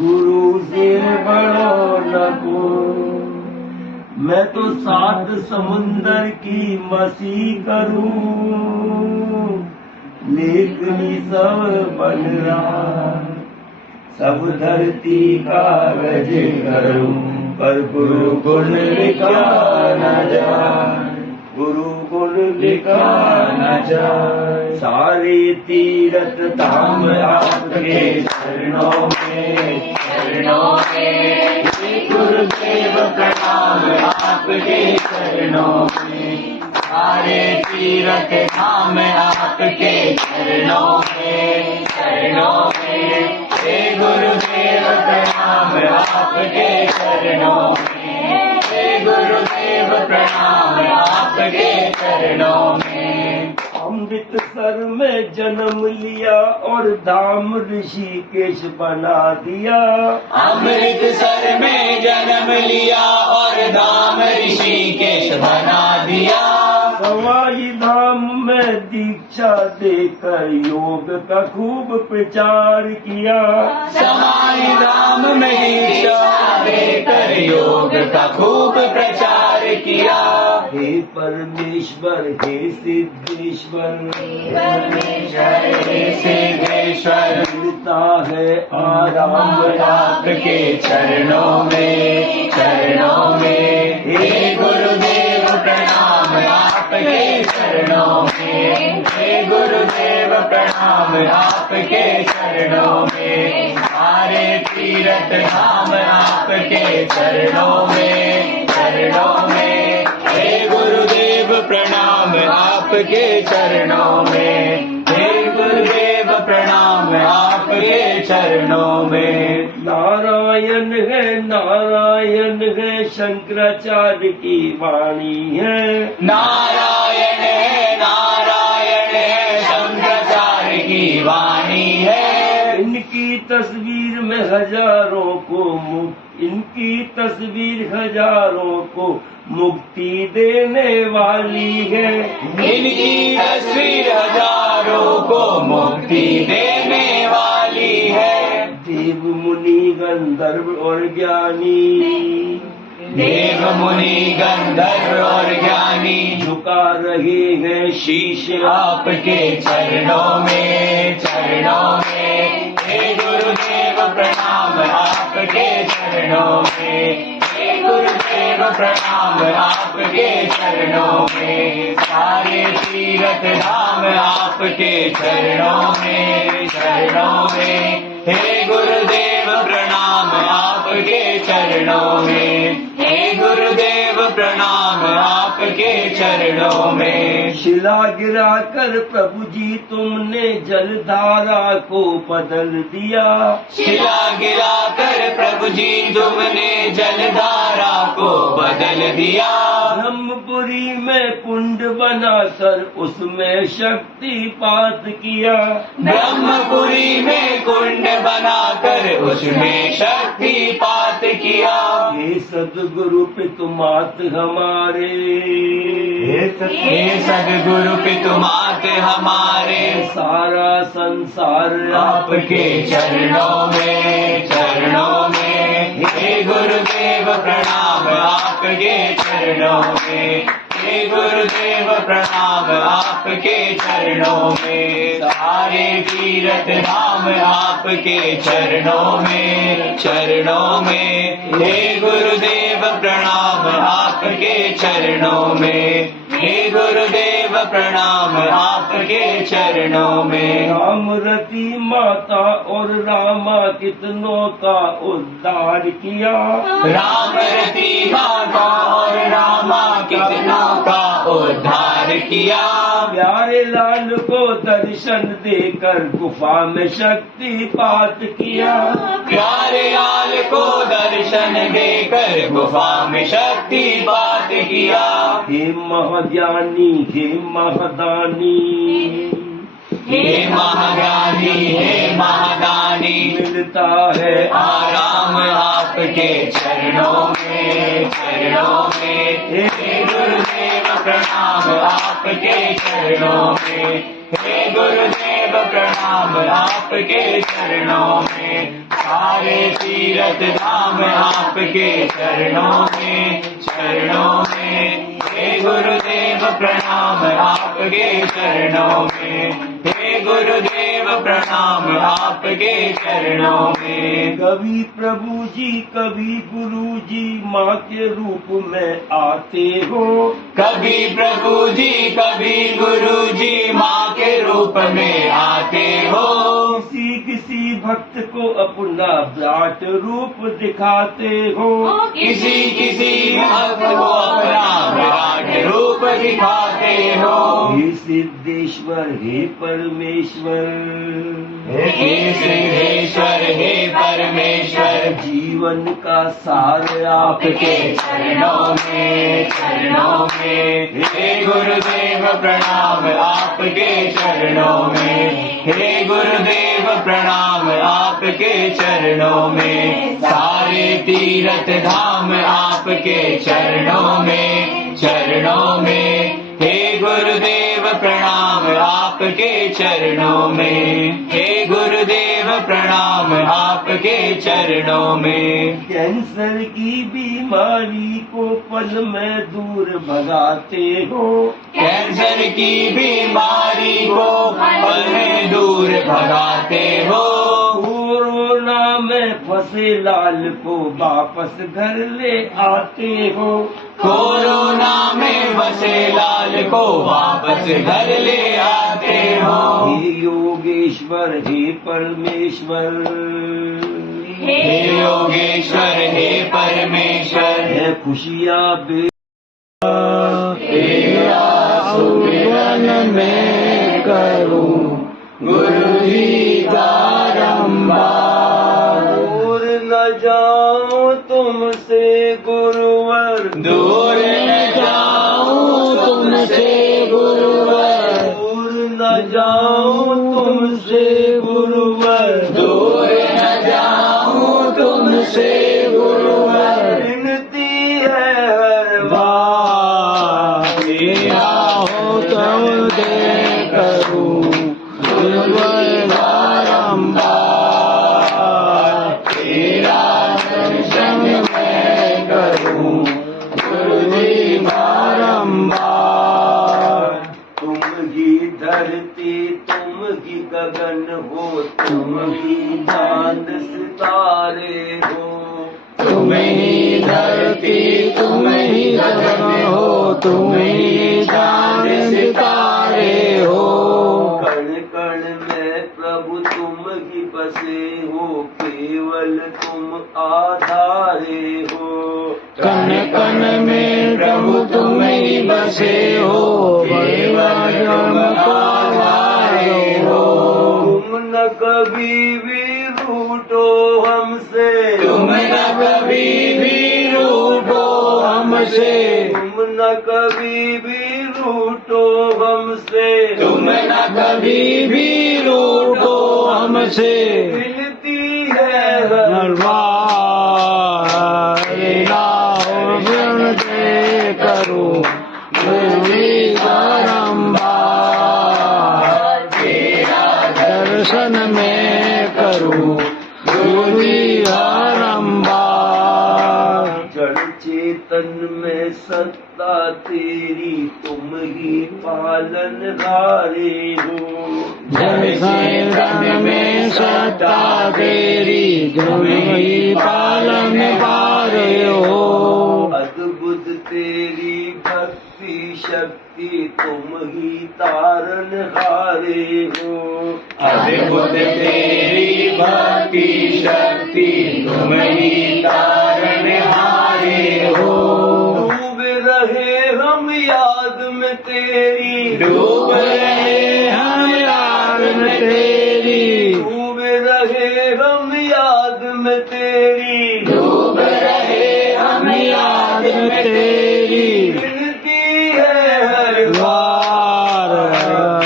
गुरु से बड़ो न कोई। मैं तो 7 समुंदर की मसी करूं, लेकिन सब बन रहा। सब धरती का रज करूं, पर गुरु गुण लिखा न जाए। गुरु गुण लिखा न जाए। सारे तीरथ धाम आपके चरणों में, चरणों में। गुरुदेव प्रणाम आपके चरणों में। सारे तीरथ धाम आपके चरणों में, चरणों में। हे गुरुदेव प्रणाम आपके चरणों में। हे गुरुदेव प्रणाम आपके चरणों में। अमृतसर में जन्म लिया और धाम ऋषिकेश बना दिया। अमृतसर में जन्म लिया और धाम ऋषिकेश बना दिया। सवाई धाम में दीक्षा देकर योग का खूब प्रचार किया। सवाई धाम में दीक्षा देकर योग का खूब प्रचार किया। हे परमेश्वर हे सिद्धेश्वर, परमेश्वर हे सिद्धेश्वर। मिलता है आराम आपके चरणों में, चरणों में। हे गुरुदेव प्रणाम आपके चरणों में। हे गुरुदेव प्रणाम आपके चरणों में। सारे तीरथ धाम आपके चरणों में, चरणों में। हे गुरुदेव प्रणाम आपके चरणों में। हे गुरुदेव प्रणाम आपके चरणों में। नारायण है शंकराचार्य की वाणी है। नारायण है शंकराचार्य की वाणी है। इनकी तस्वीर में हजारों को इनकी तस्वीर हजारों को मुक्ति देने वाली है। इनकी तस्वीर हजारों को मुक्ति देने वाली है। देव मुनि गंधर्व और ज्ञानी, देव मुनि गंधर्व और ज्ञानी झुका रहे हैं शीश आपके चरणों में, चरणों में। हे गुरुदेव प्रणाम आपके चरणों में। हे गुरुदेव प्रणाम आपके चरणों में। सारे तीरथ धाम आपके चरणों में, चरणों में। हे गुरुदेव प्रणाम आपके चरणों में। हे गुरुदेव प्रणाम आपके चरणों में। शिला गिरा कर प्रभु जी तुमने जलधारा को बदल दिया। शिला गिरा कर प्रभु जी तुमने जलधारा को बदल दिया। ब्रह्मपुरी में कुंड बनाकर उसमें शक्तिपात किया। ब्रह्मपुरी में कुंड बनाकर उसमें शक्तिपात किया। हे सद्गुरु पितुमात हमारे, हे सद्गुरु पितुमात हमारे। सारा संसार आपके चरणों में, चरणों में। हे गुरुदेव प्रणाम आपके चरणों में। हे गुरुदेव प्रणाम आपके चरणों में। सारे तीरथ धाम आपके चरणों में, चरणों में। हे गुरुदेव प्रणाम आपके चरणों में। हे गुरुदेव प्रणाम आपके चरणों में। रामरती माता और रामा कितनों का उद्धार किया। रामरती माता और रामा कितनों का उद्धार किया। प्यारे लाल को दर्शन देकर गुफा में शक्तिपात किया। प्यारे लाल को दर्शन देकर गुफा में शक्तिपात किया। हे महाज्ञानी हे महादानी, हे महाज्ञानी हे महादानी। मिलता है आराम आपके चरणों में, चरणों में। हे गुरुदेव प्रणाम आपके चरणों में। हे गुरुदेव प्रणाम आपके चरणों में। सारे तीर्थ धाम आपके चरणों में, चरणों में। हे गुरुदेव प्रणाम आपके चरणों में, हे गुरुदेव प्रणाम आपके चरणों में। कभी प्रभु जी कभी गुरु जी माँ के रूप में आते हो, कभी प्रभु जी कभी गुरु जी माँ के रूप में आते हो। किसी किसी भक्त को अपना विराट रूप दिखाते हो, किसी किसी भक्त को अपना विराट रूप दिखाते हो। हे सिद्धेश्वर हे परमेश्वर, हे सिद्धेश्वर हे परमेश्वर, जीवन का सार आपके चरणों में, चरणों में। हे गुरुदेव प्रणाम आपके चरणों में, हे गुरुदेव प्रणाम आपके चरणों में। सारे तीर्थ धाम आपके चरणों में, चरणों में। हे गुरुदेव प्रणाम आपके चरणों में, हे गुरुदेव प्रणाम आपके चरणों में। कैंसर की बीमारी को पल में दूर भगाते हो, कैंसर की बीमारी को पल में दूर भगाते हो। कोरोना में फंसे लाल को वापस घर ले आते हो, कोरोना में फंसे लाल को वापस घर ले आते हो। हे योगेश्वर हे परमेश्वर, हे योगेश्वर हे परमेश्वर, है खुशियाँ बे तेरा सुमिरन मैं करूं गुरु जी बारंबार। दूर न जाओ तुमसे गुरुवर, दूर न जाऊं तुमसे गुरुवर, दूर न जाओ तुमसे गुरुवर, दूर न जाऊं तुमसे गुरुवर। विनती है हर बार, तेरा हो तुम दे करूं गुरुवर बारंबार। तेरा दर्शन मैं करूं गुरु जी बारंबार। तुम ही धरती तुम ही गगन हो, तुम ही चांद सितारे हो, तुम ही धरती तुम ही गगन हो, तुम ही चांद सितारे हो। कण कण में प्रभु तुम ही बसे हो, केवल तुम आधारे हो। कण कण में प्रभु तुम ही बसे हो, केवल तुम आधारे हो। तुम न कभी भी रूठो हमसे, तुम न कभी भी रूठो हमसे, तुम न कभी भी रूठो हमसे, तुम न कभी भी रूठो हमसे। मिलती है हर बार दे करूं गुरु बारंबार। तेरा दर्शन में करूं गुरु बारंबार। जड़ चेतन में सत्ता तेरी, तुम ही पालन हारे हो। जड़ चेतन में सत्ता तेरी, तुम ही पालन पारे हो। अद्भुत तेरी भक्ति शक्ति, तुम ही तारन हारे हो। अद्भुत तेरी भक्ति शक्ति, तुम ही तारण हारे हो। डूब रहे हम याद में तेरी, डूब रहे हम याद में तेरी, डूब रहे हम याद में तेरी, डूब रहे हम याद में तेरी। मिलती है हर बार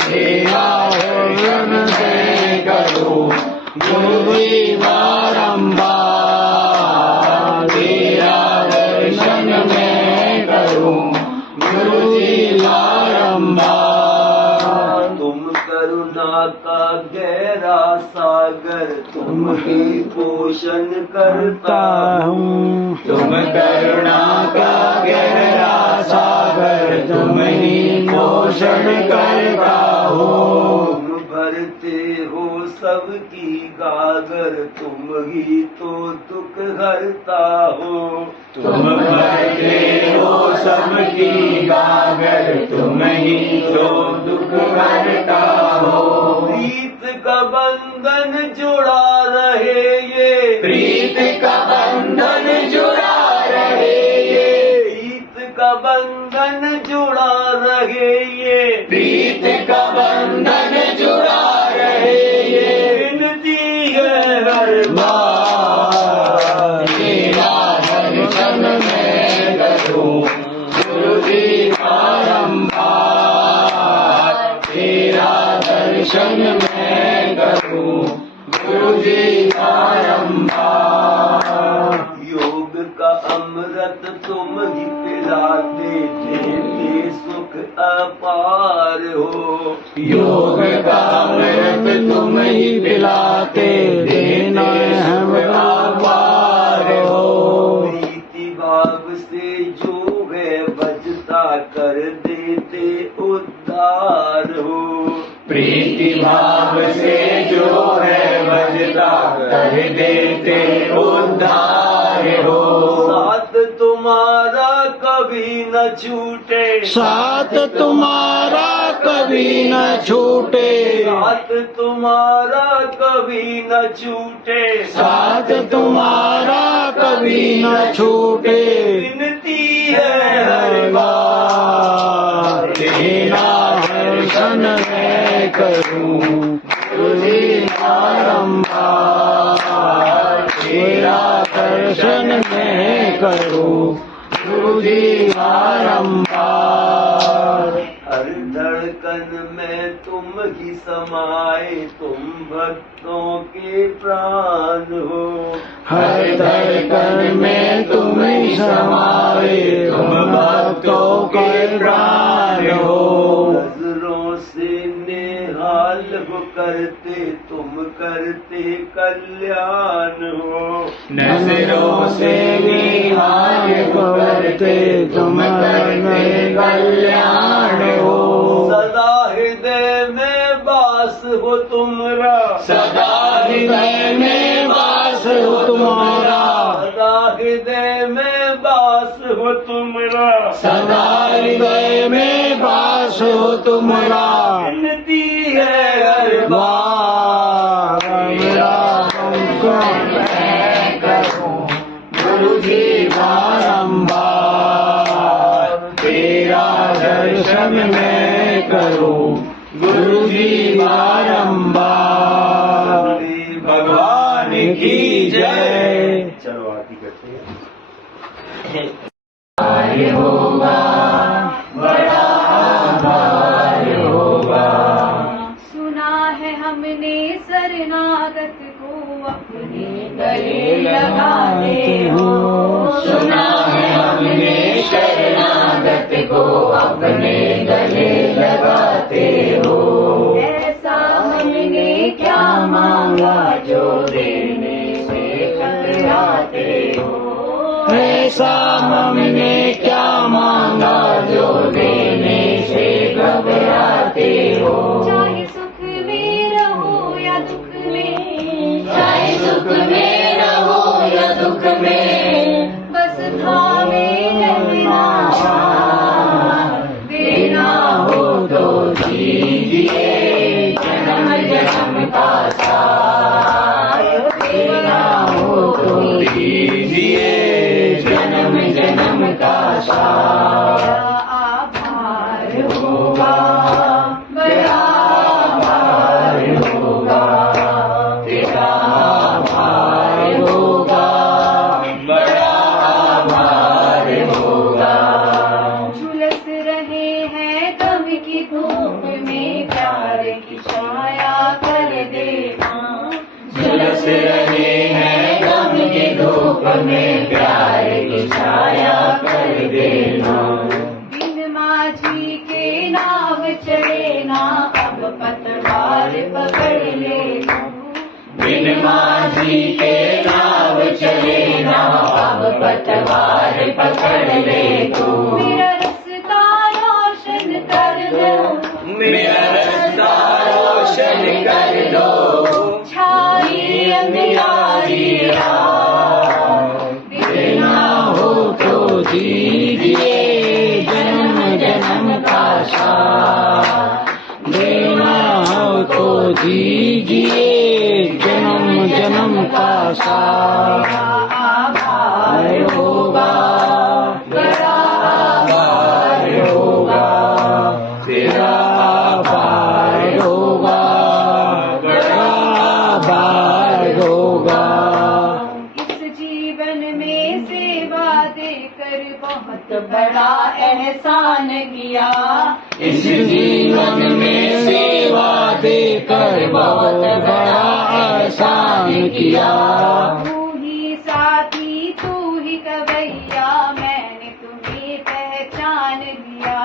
तेरा भजन से करूं गुरु बारंबार। तेरा दर्शन मैं करूं गुरु बारंबार। तुम करुणा का गहरा सागर, सागर तुम ही पोषण करता हूँ। तुम करुणा का गहरा सागर तुम ही पोषण करता हो। तुम भरते हो सबकी गागर तुम ही तो दुख हरता हो। तुम भरते हो सबकी गागर तुम ही तो दुख हरता हो। प्रीत का बंधन जुड़ा रहे ये, प्रीत का बंधन जुड़ा रहे ये, प्रीत का बंधन जुड़ा रहे ये, प्रीत का बंधन जुड़ा रहे ये। विनती है हर बार तेरा दर्शन मैं करूं गुरु जी बारंबार। तेरा दर्शन मैं करूं गुरु जी बारंबार। योग का अमृत तुम ही पिलाते देते सुख अपार हो। योग का अमृत तुम ही पिलाते देना हम अपार हो। प्रीति भाव से जो है बजता कर देते उद्धार हो। प्रीति भाव से जो है बजता कर देते उद्धार हो। साथ तुम्हारा कभी न छूटे, साथ तुम्हारा कभी न छूटे, साथ तुम्हारा कभी न छूटे, साथ तुम्हारा कभी न छूटे। विनती है हर बार तेरा दर्शन मैं करूं गुरु जी बारंबार। तेरा दर्शन मैं करूं गुरु जी बारंबार। हर धड़कन में तुम ही समाए तुम भक्तों के प्राण हो। हर धड़कन में तुम ही समाए तुम भक्तों के प्राण हो। नजरों से निहाल हो करते तुम करते कल्याण हो। नजरों से निहाल करते तुम करते कल्याण हो। सदा हृदय में वास हो तुम्हारा, सदा हृदय में वास हो तुम्हारा, सदा हृदय में वास हो तुम्हारा, सदा हृदय में वास हो तुम्हारा। विनती है हर बार मेरा दर्शन मैं करूं गुरु जी बारंबार। तेरा दर्शन मैं करूं गुरु जी बारंबार। भगवान की जय। चलो आरती करते हैं। आभार होगा बड़ा आभार होगा। सुना है हमने शरणागत को अपने गले लगाते हो। सुना है हमने शरणागत को अपने गले लगाते हो। ऐसा हमने क्या मांगा जो देने से कतराते हो। ऐसा हमने क्या मांगा जो देने से घबराते हो। चाहे सुख में रहो या दुख में, चाहे सुख में रहो या दुख में, बस थामे रहना। देना हो तो दीजिए जन्म जन्म का साथ। देना हो तो दीजिए जन्म जन्म का साथ। बड़ा आभार होगा बड़ा आभार होगा। तेरा आभार होगा बड़ा आभार होगा। झुलस रहे हैं गम की धूप में प्यार की छाया कर देना। झुलस रहे हैं गम की धूप में प्यार की छाया कर देना। बिन माझी के नाव चढ़े ना अब पतवार पकड़ लेना। बिन माझी के नाव चले ना, अब पतवार पकड़ ले तू। मेरा रास्ता रोशन कर दो, मेरा रास्ता रोशन कर दो, छाई अंधियारी रात। देना हो तो दीजिए जन्म जन्म का साथ, देना हो तो दीजिए जन्म जन्म का साथ। आभार होगा बड़ा आभार होगा, तेरा आभार होगा, बड़ा आभार होगा। इस जीवन में सेवा देकर बहुत बड़ा एहसान किया। इस जीवन में सेवा देकर बहुत बड़ा एहसान किया। तू ही साथी तू ही कवैया, मैंने तुम्हें पहचान लिया।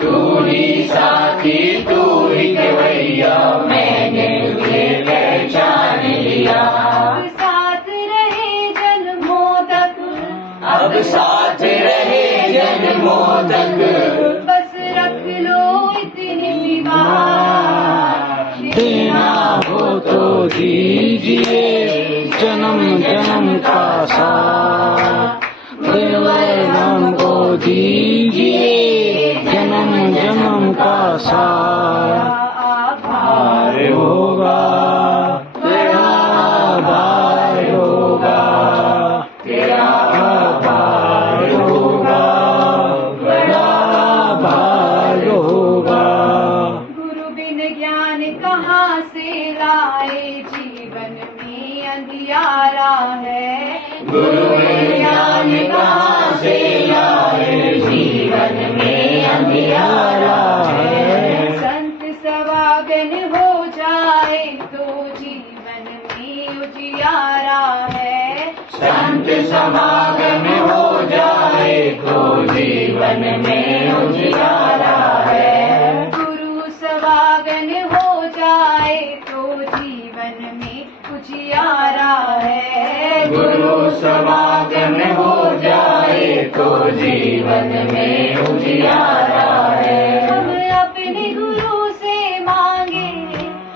तू ही साथी तू ही गवैया, मैंने तुम्हें पहचान लिया। अब साथ रहे जन्मों तक, अब साथ रहे जन्मों तक, बस रख लो इतनी सी बात। देना हो तो दीजिए जन्म जन्म का साथ, देवराम को दीजिए जन्म जन्म का साथ। आभार आभार होगा, तेरा आभार होगा, तेरा आभार होगा, बड़ा आभार होगा। गुरु बिन ज्ञान कहाँ से लाए, जीवन में अंधियारा है। गुरु ज्ञान कहाँ से लाए, जीवन में अंधियारा है। संत सवागन हो जाए तो जीवन में उजियारा है। संत समागम हो जाए तो जीवन में उजियारा है। गुरु सवागन हो जाए तो जीवन में उजियारा है। गुरु समागम हो जाए तो जीवन में उजियारा है। हम अपने गुरु से मांगे,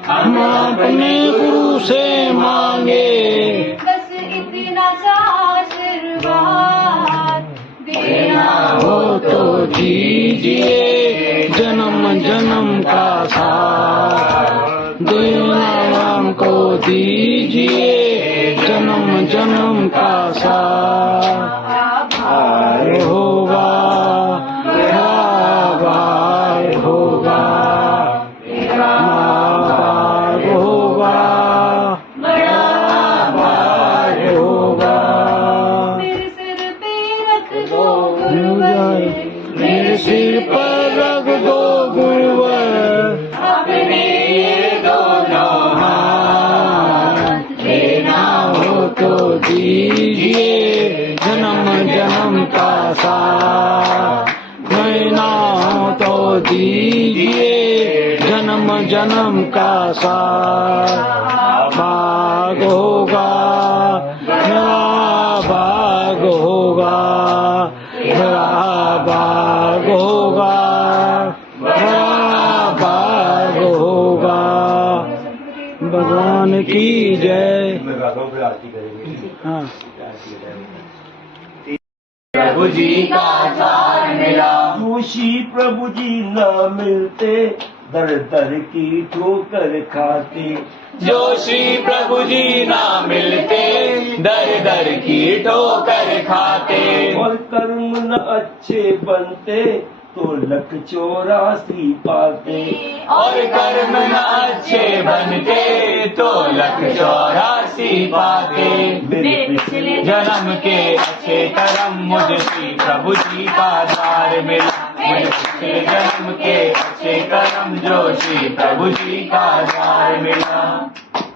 हम अपने गुरु से मांगे, बस इतना सा आशीर्वाद। देना हो तो दीजिए जन्म जन्म का साथ, देना हमको दीजिए जन्म जन्म का साथ। आभार होगा, तेरा आभार होगा, तेरा आभार होगा, बड़ा आभार होगा। मेरे सिर पे रख दो गुरुवर, मेरे सिर पर रख दो गुरुवर, अपने ये दोनों हाथ, देना हो तो दीजिए जन्म जन्म का साथ, देना हो तो दीजिए जन्म जन्म का साथ। भाग होगा, मेरा भाग होगा, मेरा भाग होगा, मेरा भाग होगा। भगवान की जय। हाँ। प्रभु जी का द्वार मिला, जोशी प्रभु जी न मिलते, दर दर की ठोकर खाते। जो श्री प्रभु जी ना मिलते, दर दर की ठोकर खाते। और कर्म न अच्छे बनते, तो 1,84,000 पाते। और कर्म न अच्छे बनते, तो 1,84,000 पाते। मेरे पिछले जन्म के अच्छे कर्म मुझे श्री प्रभु जी का द्वार मिला, मुझे पिछले जन्म के अच्छे कर्म जो श्री प्रभु जी का द्वार मिला।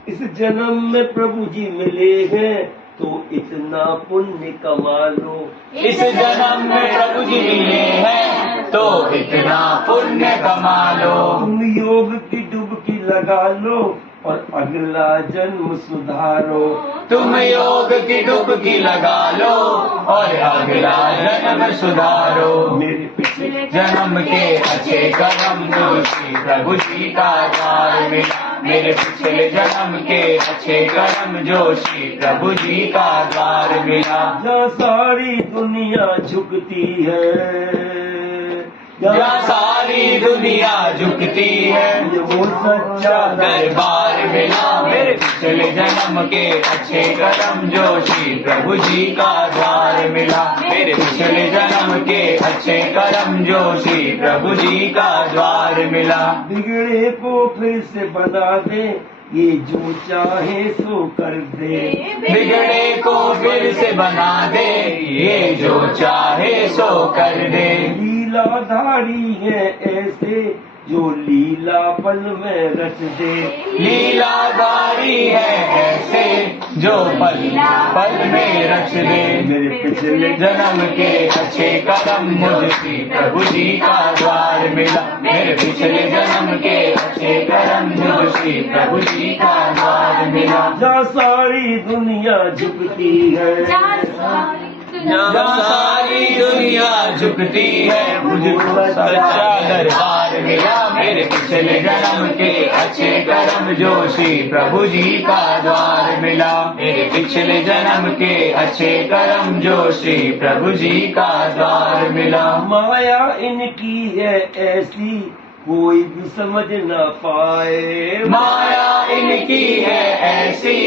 इस जन्म में प्रभु जी मिले हैं, तो इतना पुण्य कमा लो। इस जन्म में प्रभु जी मिले हैं, तो इतना पुण्य कमा लो। तुम योग की डुबकी लगा लो, और अगला जन्म सुधारो। तुम योग की डुबकी लगा लो और अगला जन्म सुधारो। मेरे पिछले जन्म के अच्छे कर्म जो श्री प्रभु जी का द्वार मिला। मेरे पिछले जन्म के अच्छे कर्म जो श्री प्रभु जी का द्वार मिला। जहाँ सारी दुनिया झुकती है, जहाँ सारी दुनिया झुकती है, वो सच्चा दरबार मिला। मेरे पिछले जन्म के अच्छे कर्म जो श्री प्रभु जी का द्वार मिला। मेरे पिछले जन्म के अच्छे कर्म जो श्री प्रभु जी का द्वार मिला। बिगड़े को फिर से बना दे, ये जो चाहे सो कर दे। बिगड़े को फिर से बना दे, ये जो चाहे सो कर दे। लीलाधारी है ऐसे जो लीला पल में रच दे। लीलाधारी है ऐसे जो पल पल में रच दे। मेरे पिछले जन्म के अच्छे कर्म मुझ श्री प्रभु जी का द्वार मिला। मेरे पिछले जन्म के अच्छे कर्म मुझ श्री प्रभु जी का द्वार मिला। जहाँ सारी दुनिया झुकती है, जहाँ सारी दुनिया झुकती है, मुझको सच्चा दरबार मिला। मेरे पिछले जन्म के अच्छे कर्म जो श्री प्रभु जी का द्वार मिला। मेरे पिछले जन्म के अच्छे कर्म जो श्री प्रभु जी का द्वार मिला। माया इनकी है ऐसी कोई भी समझ न पाए। माया इनकी है ऐसी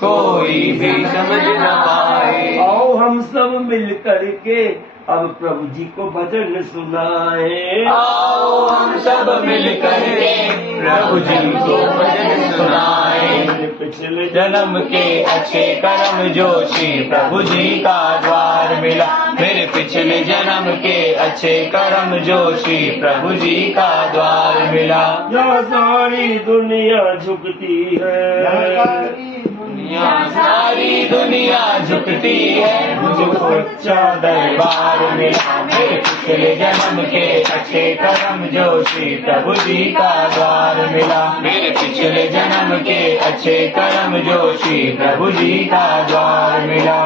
कोई भी समझ न पाए। आओ हम सब मिल करके अब प्रभु जी को भजन सुनाए। आओ हम सब मिल करके प्रभु जी को भजन सुनाए। पिछले जन्म के अच्छे कर्म जो श्री प्रभु जी का द्वार मिला। मेरे पिछले जन्म के अच्छे कर्म जो श्री प्रभु जी का द्वार मिला। यहाँ सारी दुनिया झुकती है, यहाँ सारी दुनिया झुकती है, मुझको सच्चा दरबार मिला। मेरे पिछले जन्म के अच्छे कर्म जो श्री प्रभु जी का द्वार मिला। मेरे पिछले जन्म के अच्छे कर्म जो श्री प्रभु जी का द्वार मिला।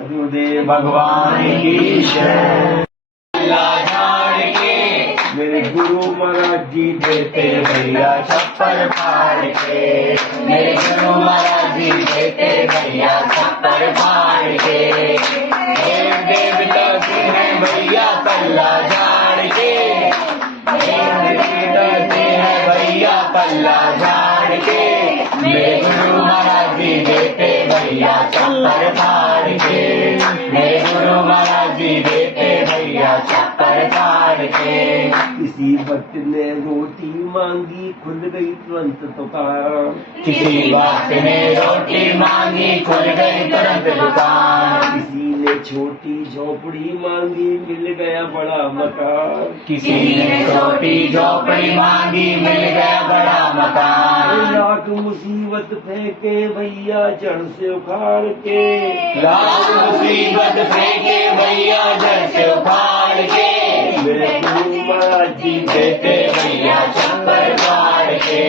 गुरुदेव भगवान की जय। अल्लाह जान के मेरे गुरु महाराज जी देते भैया छप्पर फाड़ के। मेरे गुरु महाराज जी देते भैया छप्पर फाड़ के। देव देवता से है भैया पल्ला झाड़ के। देव देवता से है भैया पल्ला झाड़ के। मेरे गुरु महाराज जी देते भैया छप्पर फाड़ के। मेरे गुरु महाराज जी देते भैया छप्पर फाड़ के। किसी वक्त ने रोटी मांगी खुल गई तुरंत दुकान। किसी वक्त ने रोटी मांगी खुल गई तुरंत दुकान। किसी ने छोटी झोपड़ी मांगी मिल गया बड़ा मकान। किसी ने छोटी झोपड़ी मांगी मिल गया बड़ा मकान। लाख मुसीबत फेंके भैया जड़ से उखाड़ के। लाख मुसीबत फेंके भैया जड़ से उखाड़ के। मेरे गुरु महाराज जी देते भैया छप्पर फाड़ के।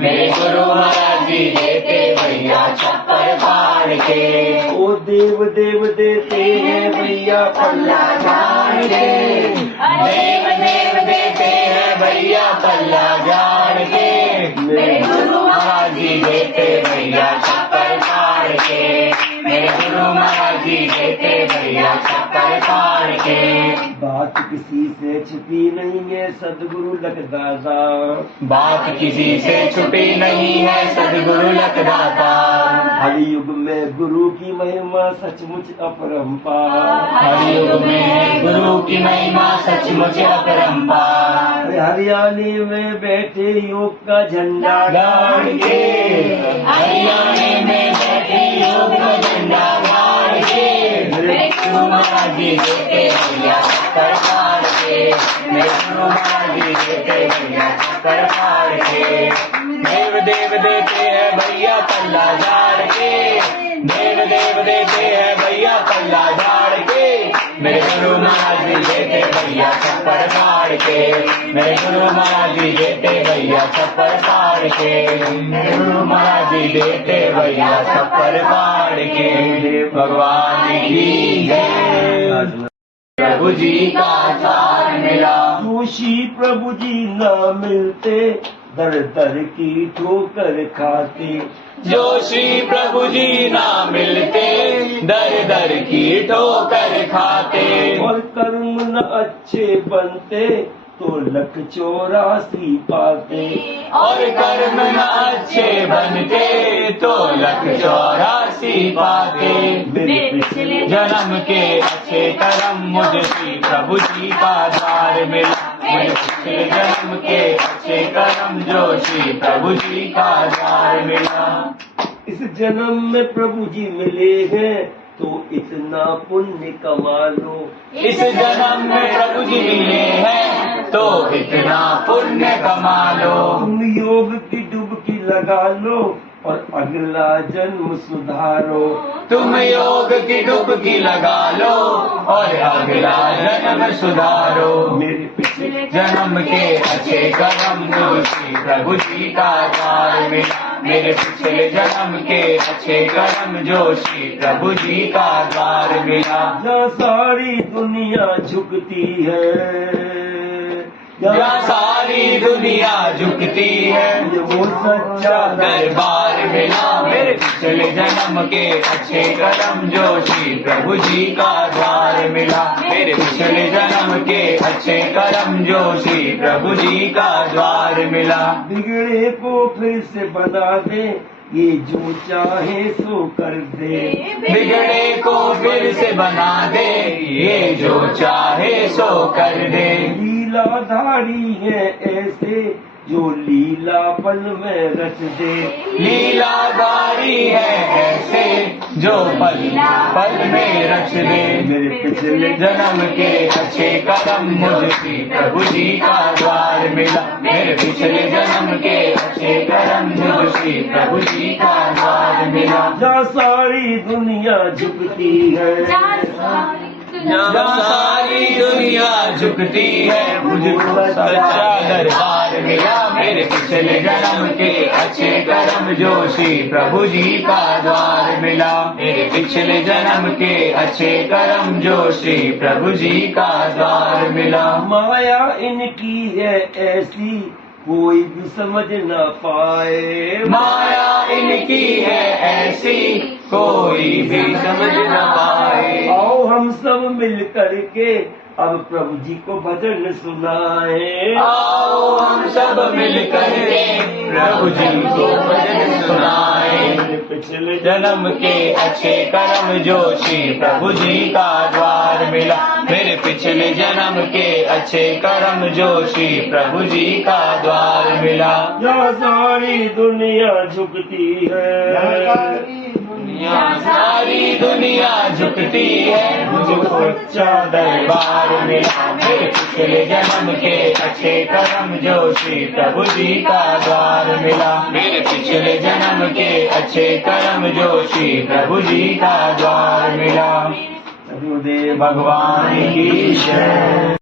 मेरे गुरु महाराज जी देते भैया छप्पर फाड़ के। ओ देव देव देते हैं भैया पल्ला झाड़ के। देव देव देते हैं भैया पल्ला झाड़ के। मेरे गुरु महाराज जी देते भैया छप्पर फाड़ के। मेरे गुरु महाराज जी देते भैया छप्पर फाड़ के। बात किसी से छुपी नहीं है सदगुरु लखदाता। बात किसी से छुपी नहीं है सदगुरु लखदाता। हर युग में गुरु की महिमा सचमुच अपरंपार। हर युग में गुरु की महिमा सचमुच अपरंपार। हरियाली में बैठे योग का झंडा गाड़ के। हरियाणे में बैठे योग का झंडा गाड़ के। मेरे गुरु महाराज जी देते भैया छप्पर फाड़ के। मेरे गुरु महाराज जी देते भैया छप्पर फाड़ के। देव देव देते हैं भैया पल्ला झाड़ के। देव देव देते हैं भैया पल्ला झाड़ के। मेरे गुरु महाराज जी देते भैया छप्पर फाड़ के। मेरे गुरु महाराज जी देते भैया छप्पर फाड़ फाड़ के, मेरे गुरु महाराज जी देते भैया छप्पर फाड़ के। भगवान की जय। प्रभु जी का द्वार मिला। जोशी प्रभु जी ना मिलते, दर दर की ठोकर खाते। जोशी प्रभु जी ना मिलते, दर दर की ठोकर खाते। और कर्म न अच्छे बनते, तो 1,84,000 पाते। और कर्म न अच्छे बनते, तो 1,84,000 पाते। मेरे पिछले जन्म के अच्छे कर्म मुझे श्री प्रभु जी का द्वार मिला। मेरे पिछले जन्म के अच्छे कर्म जो श्री प्रभु जी का द्वार मिला। इस जन्म में प्रभु जी मिले हैं, तो इतना पुण्य कमा लो। इस जन्म में प्रभु जी मिले हैं, तो इतना पुण्य कमा लो। तुम योग की डुबकी लगा लो, और अगला जन्म सुधारो। तुम योग की डुबकी लगा लो, और अगला जन्म सुधारो। मेरे पिछले जन्म के अच्छे कर्म जो श्री प्रभु जी का द्वार मिला। मेरे पिछले जन्म के अच्छे कर्म जो श्री प्रभु जी का द्वार मिला। जहाँ सारी दुनिया झुकती है, जहाँ सारी दुनिया झुकती है, ये वो सच्चा दरबार मिला। मेरे पिछले जन्म के अच्छे कर्म जो श्री प्रभु जी का द्वार मिला। मेरे पिछले जन्म के अच्छे कर्म जो श्री प्रभु जी का द्वार मिला। बिगड़े को फिर से बना दे, ये जो चाहे सो कर दे। बिगड़े को फिर से बना दे, ये जो चाहे सो कर दे। लीलाधारी है ऐसे, जो लीला पल में रच दे। लीलाधारी है ऐसे, जो पल पल में रच दे। मेरे पिछले जन्म के अच्छे कर्म मुझे श्री प्रभु जी का द्वार मिला। मेरे पिछले जन्म के अच्छे कर्म मुझे श्री प्रभु जी का द्वार मिला। जहाँ सारी दुनिया झुकती है, जहाँ सारी दुनिया झुकती है, मुझको सच्चा दरबार मिला। मेरे पिछले जन्म के अच्छे कर्म जो श्री प्रभु जी का द्वार मिला। मेरे पिछले जन्म के अच्छे कर्म जो श्री प्रभु जी का द्वार मिला। माया इनकी है ऐसी, कोई भी समझ न पाए। माया इनकी है ऐसी, कोई भी समझ न पाए। आओ हम सब मिल करके अब प्रभु जी को भजन सुनाए। आओ हम सब मिल करके प्रभु जी को भजन सुनाए। पिछले जन्म के अच्छे कर्म जो श्री प्रभु जी का द्वार मिला। मेरे पिछले जन्म के अच्छे कर्म जो श्री प्रभु जी का द्वार मिला। यहाँ सारी दुनिया झुकती है, यहाँ सारी दुनिया झुकती है, मुझको सच्चा दरबार मिला। मेरे पिछले जन्म के अच्छे कर्म जो श्री प्रभु जी का द्वार मिला। मेरे पिछले जन्म के अच्छे कर्म जो श्री प्रभु जी का द्वार मिला। गुरुदेव भगवान की जय।